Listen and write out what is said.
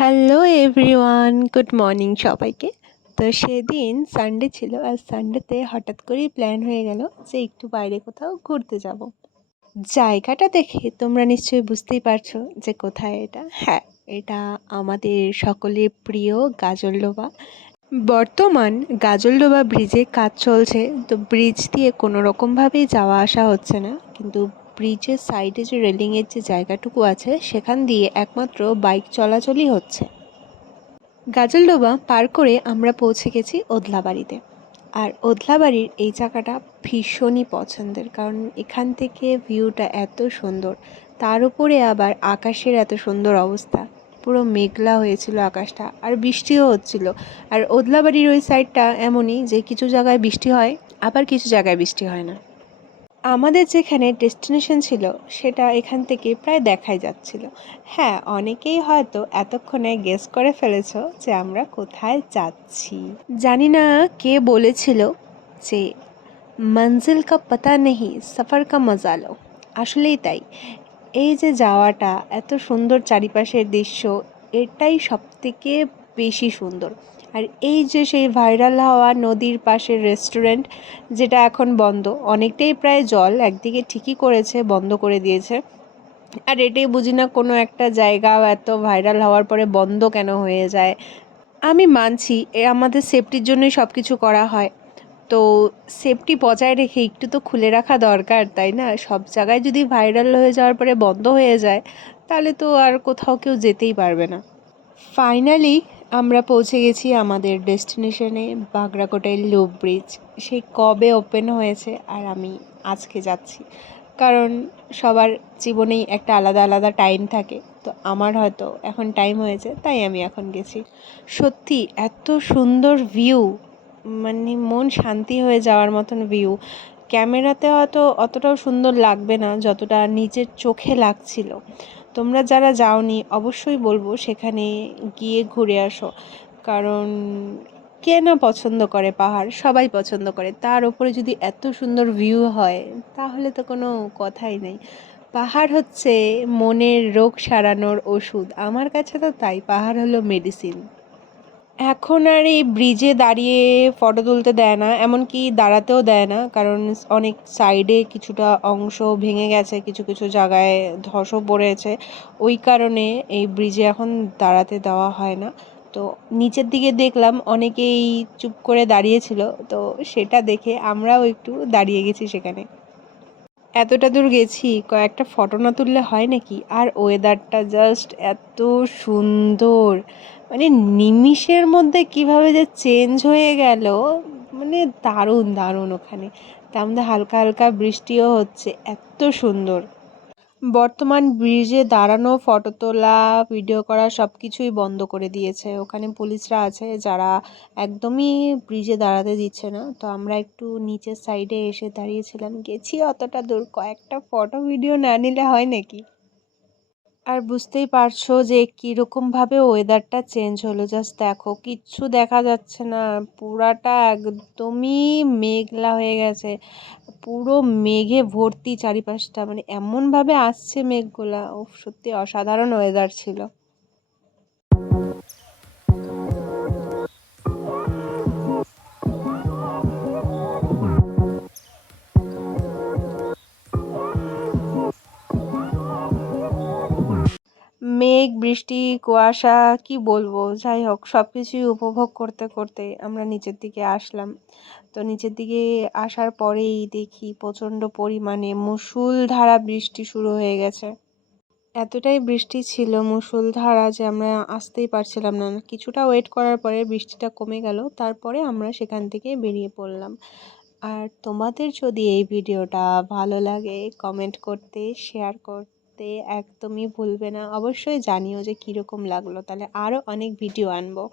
Hello everyone, good morning সবাইকে। তো সেদিন সানডে ছিল, আর সানডেতে হঠাৎ করেই প্ল্যান হয়ে গেল যে একটু বাইরে কোথাও ঘুরতে যাব। জায়গাটা দেখে তোমরা নিশ্চয়ই বুঝতেই পারছো যে কোথায় এটা। হ্যাঁ, এটা আমাদের সকলের প্রিয় গাজলডোবা। বর্তমান গাজলডোবা ব্রিজে কাজ চলছে, তো ব্রিজ দিয়ে কোনো রকমভাবেই যাওয়া আসা হচ্ছে না, কিন্তু ব্রিজের সাইডে যে রেলিংয়ের যে জায়গাটুকু আছে সেখান দিয়ে একমাত্র বাইক চলাচলই হচ্ছে। গাজলডোবা পার করে আমরা পৌঁছে গেছি ওদলাবাড়িতে। আর ওদলাবাড়ির এই জায়গাটা ভীষণই পছন্দের, কারণ এখান থেকে ভিউটা এত সুন্দর, তার উপরে আবার আকাশের এত সুন্দর অবস্থা। পুরো মেঘলা হয়েছিল আকাশটা, আর বৃষ্টিও হচ্ছিল। আর ওদলাবাড়ির ওই সাইডটা এমনই যে কিছু জায়গায় বৃষ্টি হয়, আবার কিছু জায়গায় বৃষ্টি হয় না। আমাদের যেখানে ডেস্টিনেশন ছিল সেটা এখান থেকে প্রায় দেখাই যাচ্ছিল। হ্যাঁ, অনেকেই হয়তো এতক্ষণে গেস করে ফেলেছো যে আমরা কোথায় যাচ্ছি। জানি না কে বলেছিল যে মঞ্জিল কা পাতা নেহি সফর কা মজা লো। আসলেই তাই। এই যে যাওয়াটা, এত সুন্দর চারিপাশের দৃশ্য, এটাই সবথেকে বেশি সুন্দর। আর এই যে সেই ভাইরাল হওয়া নদীর পাশের রেস্টুরেন্ট, যেটা এখন বন্ধ, অনেকটাই প্রায় জল একদিকে ঠিকই করেছে, বন্ধ করে দিয়েছে। আর এটাই বুঝি না, কোনো একটা জায়গা এত ভাইরাল হওয়ার পরে বন্ধ কেন হয়ে যায়। আমি মানছি আমাদের সেফটির জন্যই সব কিছু করা হয়, তো সেফটি বজায় রেখে একটু তো খুলে রাখা দরকার, তাই না? সব জায়গায় যদি ভাইরাল হয়ে যাওয়ার পরে বন্ধ হয়ে যায়, তাহলে তো আর কোথাও কেউ যেতেই পারবে না। ফাইনালি আমরা পৌঁছে গেছি আমাদের ডেস্টিনেশনে, বাগরাকোটের লুপ ব্রিজ। সেই কবে ওপেন হয়েছে, আর আমি আজকে যাচ্ছি। কারণ সবার জীবনেই একটা আলাদা আলাদা টাইম থাকে, তো আমার হয়তো এখন টাইম হয়েছে, তাই আমি এখন গেছি। সত্যি এত সুন্দর ভিউ, মানে মন শান্তি হয়ে যাওয়ার মতন ভিউ। ক্যামেরাতে হয়তো অতটাও সুন্দর লাগবে না যতটা নিজের চোখে লাগছিল। তোমরা যারা যাওনি অবশ্যই বলবো সেখানে গিয়ে ঘুরে আসো, কারণ কে না পছন্দ করে পাহাড়, সবাই পছন্দ করে। তার উপরে যদি এত সুন্দর ভিউ হয়, তাহলে তো কোনো কথাই নেই। পাহাড় হচ্ছে মনের রোগ সারানোর ওষুধ, আমার কাছে তো তাই। পাহাড় হলো মেডিসিন। এখন আর এই ব্রিজে দাঁড়িয়ে ফটো তুলতে দেয় না, এমনকি দাঁড়াতেও দেয় না, কারণ অনেক সাইডে কিছুটা অংশ ভেঙে গেছে, কিছু কিছু জায়গায় ধসও পড়েছে। ওই কারণে এই ব্রিজে এখন দাঁড়াতে দেওয়া হয় না। তো নিচের দিকে দেখলাম অনেকেই চুপ করে দাঁড়িয়েছিল, তো সেটা দেখে আমরাও একটু দাঁড়িয়ে গেছি সেখানে। এতটা দূর গেছি, কয়েকটা ফটো না তুললে হয় নাকি? আর ওয়েদারটা জাস্ট এত সুন্দর, মানে নিমিষের মধ্যে কিভাবে যে চেঞ্জ হয়ে গেল, মানে দারুণ দারুণ ওখানে। তার মধ্যে হালকা হালকা বৃষ্টিও হচ্ছে, এত সুন্দর। বর্তমান ব্রিজে দাঁড়ানো, ফটো তোলা, ভিডিও করা সব কিছুই বন্ধ করে দিয়েছে। ওখানে পুলিশরা আছে যারা একদমই ব্রিজে দাঁড়াতে দিচ্ছে না। তো আমরা একটু নিচের সাইডে এসে দাঁড়িয়েছিলাম, গেছি অতটা দূর, কয়েকটা ফটো ভিডিও না নিলে হয় নাকি? আর বুঝতেই পারছো যে কীরকমভাবে ওয়েদারটা চেঞ্জ হলো। জাস্ট দেখো, কিচ্ছু দেখা যাচ্ছে না, পুরাটা একদমই মেঘলা হয়ে গেছে। পুরো মেঘে ভর্তি চারিপাশটা, মানে এমনভাবে আসছে মেঘগুলা, ও সত্যি অসাধারণ ওয়েদার ছিল। মেঘ, বৃষ্টি, কুয়াশা, কি বলবো, যাই হোক সব কিছুই উপভোগ করতে করতে আমরা নিচের দিকে আসলাম। তো নিচের দিকে আসার পরেই দেখি প্রচণ্ড পরিমাণে মুষলধারা বৃষ্টি শুরু হয়ে গেছে। এতটাই বৃষ্টি ছিল মুষলধারা যে আমরা আসতেই পারছিলাম না। কিছুটা ওয়েট করার পরে বৃষ্টিটা কমে গেল, তারপরে আমরা সেখান থেকে বেরিয়ে পড়লাম। আর তোমাদের যদি এই ভিডিওটা ভালো লাগে, কমেন্ট করতে, শেয়ার করতে একদমই ভুলবে না। অবশ্যই জানিও যে কীরকম লাগলো, তাহলে আরও অনেক ভিডিও আনবো।